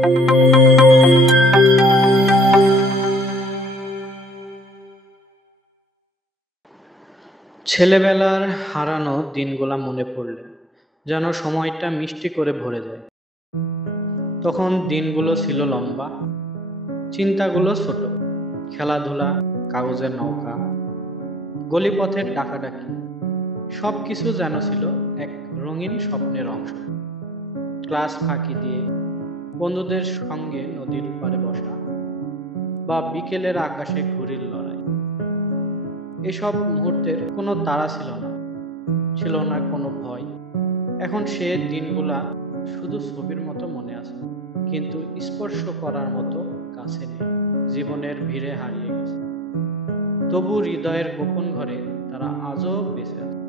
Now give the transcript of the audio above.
ছেলেবেলার হারানো দিনগুলা মনে পড়লে যেন সময়টা মিষ্টি করে ভরে যায়। তখন দিনগুলো ছিল লম্বা, চিন্তাগুলো ছোট। খেলাধুলা, কাগজের নৌকা, গলিপথের ডাকাডাকি, সবকিছু যেন ছিল এক রঙিন স্বপ্নের অংশ। ক্লাস ফাঁকি দিয়ে বন্ধুদের সঙ্গে নদীর পাড়ে বসা বা বিকেলের আকাশে ঘুড়ির লড়াই, এসব মুহূর্তের কোনো তাড়া ছিল না, ছিল না কোনো ভয়। এখন সে দিনগুলা শুধু ছবির মতো মনে আছে, কিন্তু স্পর্শ করার মতো কাছে নেই। জীবনের ভিড়ে হারিয়ে গেছে, তবু হৃদয়ের গোপন ঘরে তারা আজও বেঁচে আছে।